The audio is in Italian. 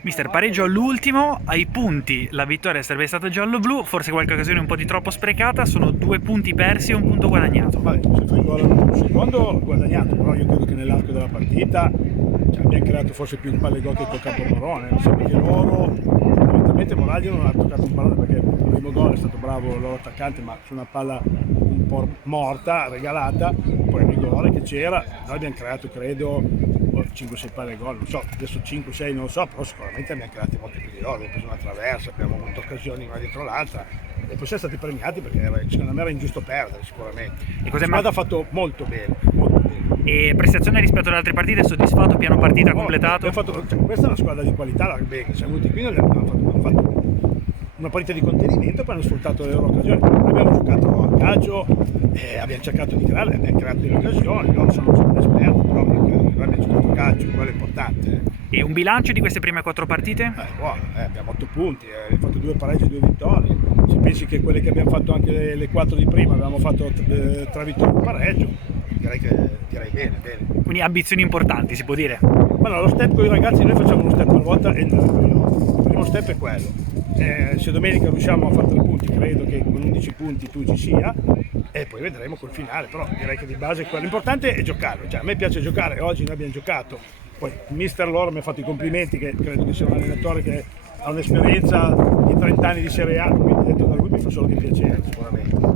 Mister, pareggio all'ultimo, ai punti la vittoria sarebbe stata giallo-blu, forse qualche occasione un po' di troppo sprecata, sono 2 punti persi e 1 punto guadagnato. Vabbè, se fai gol al secondo guadagnato, però io credo che nell'arco della partita abbiamo creato forse più palle gol che col Campomarone. Mi sembra che loro, fondamentalmente Moraglio non ha toccato un pallone perché il primo gol è stato bravo il loro attaccante, ma su una palla un po' morta, regalata, poi il rigore che c'era, noi abbiamo creato credo 5-6 palle gol, non so, adesso 5-6 non lo so, però sicuramente abbiamo creato molti più di loro, abbiamo preso una traversa, abbiamo avuto occasioni una dietro l'altra e poi siamo stati premiati perché secondo me era ingiusto perdere sicuramente. La squadra ha fatto molto bene, molto bene. E prestazione rispetto alle altre partite, soddisfatto, piano partita completato? Questa è una squadra di qualità, la Bega, siamo venuti qui e hanno fatto una partita di contenimento e poi hanno sfruttato le loro occasioni. Noi abbiamo giocato a calcio e abbiamo cercato di creare, abbiamo creato delle occasioni, loro sono stati esperti, però noi abbiamo giocato a calcio, quello è importante. E un bilancio di queste prime 4 partite? Buono, abbiamo 8 punti, abbiamo fatto 2 pareggi e 2 vittorie. Se pensi che quelle che abbiamo fatto anche le 4 di prima, abbiamo fatto 3 vittorie e un pareggio, direi bene, bene. Quindi ambizioni importanti, si può dire? Allora, lo step con i ragazzi, noi facciamo uno step alla volta e andiamo in playoff. Il primo step è quello. Se domenica riusciamo a fare 3 punti, credo che con 11 punti tu ci sia, e poi vedremo col finale, però direi che di base quello. L'importante è giocare, cioè a me piace giocare, oggi noi abbiamo giocato. Poi il mister loro mi ha fatto i complimenti, che credo che sia un allenatore che ha un'esperienza di 30 anni di Serie A, quindi detto da lui mi fa solo che piacere sicuramente.